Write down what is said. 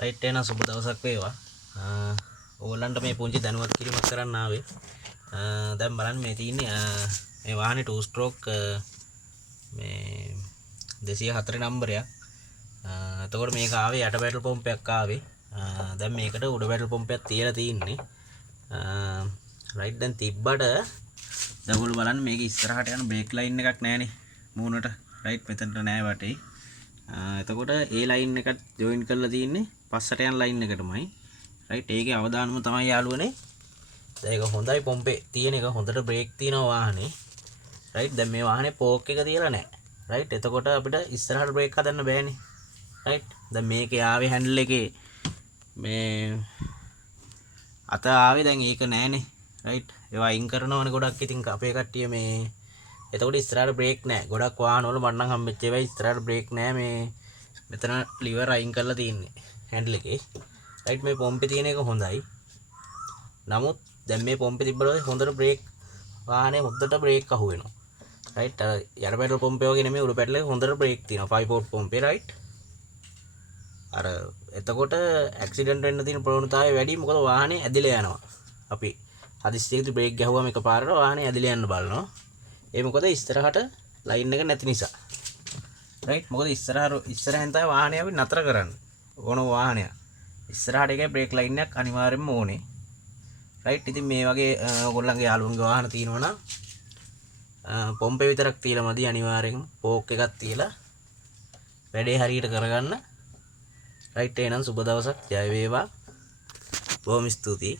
Right එහෙනම් සුබ දවසක් වේවා. ඕගොල්ලන්ට මේ පුංචි දැනුවත් කිරීමක් කරන්න ආවේ. දැන් බලන්න මේ තියෙන්නේ මේ වාහනේ 2 stroke මේ 204 නම්බරයක්. එතකොට මේක ආවේ යට බැටල් පම්පයක් ආවේ. දැන් මේකට උඩ බැටල් පම්පයක් තියලා තියෙන්නේ. රයිට් දැන් තිබ්බට දැන් ඔයගොල්ලෝ බලන්න මේක ඉස්සරහට යන බ්‍රේක් ලයින් එකක් නැහැනේ මූණට. රයිට් මෙතනට නෑ වටේ. එතකොට ඒ ලයින් එකට ජොයින් කරලා තියෙන්නේ පස්සට යන ලයින් එකටමයි. රයිට් ඒකේ අවදානම තමයි යාළුවනේ. දැන් ඒක හොඳයි පොම්පේ තියෙන එක හොඳට බ්‍රේක් තියෙනවා වාහනේ. රයිට් දැන් මේ වාහනේ පෝක් එක තියලා නැහැ. රයිට් එතකොට අපිට ඉස්සරහට බ්‍රේක් හදන්න බෑනේ. රයිට් දැන් මේකේ ආවේ හැන්ඩල් එකේ මේ අත ආවේ දැන් ඒක නැහනේ. රයිට් ඒවා අයින් කරනවනේ ගොඩක්. ඉතින් අපේ කට්ටිය මේ එතකොට ඉස්සරහට බ්‍රේක් නැහැ. ගොඩක් වාහන වල මට නම් හම්බෙච්ච ඒවා ඉස්සරහට බ්‍රේක් නැහැ. මේ මෙතන ලිවර් අයින් කරලා තියෙන්නේ හැන්ඩල් එකේ. රයිට් මේ පොම්පේ තියෙන එක හොඳයි. නමුත් දැන් මේ පොම්පේ තිබ්බට හොඳට බ්‍රේක් වාහනේ හොඳට බ්‍රේක් අහු වෙනවා. රයිට් යට පැටල් පොම්පේ වගේ නෙමෙයි උඩ පැටලේ හොඳට බ්‍රේක් තියෙනවා 5 පෝට් පොම්පේ. රයිට් අර එතකොට ඇක්සිඩන්ට් වෙන්න තියෙන ප්‍රවණතාවය වැඩි. මොකද වාහනේ ඇදිලා යනවා. අපි හදිස්සියකට බ්‍රේක් ගැහුවම එකපාරට වාහනේ ඇදිලා යන්න බලනවා. ඒ මොකද ඉස්සරහට ලයින් එක නැති නිසා. රයිට් මොකද ඉස්සරහෙන් තමයි වාහනේ අපි නතර කරන්නේ. ඕන වාහනයක් ඉස්සරහට එකේ බ්‍රේක් ලයින් එකක් අනිවාර්යෙන්ම ඕනේ. රයිට් ඉතින් මේ වගේ ඔයගොල්ලන්ගේ යාළුවන්ගේ වාහන තියෙනවා නම් පොම්පේ විතරක් තියලා මදි. අනිවාර්යෙන් පෝක් එකක් තියලා වැඩේ හරියට කරගන්න. රයිට් එහෙනම් සුබ දවසක්. ජය වේවා. බොහොම ස්තුතියි.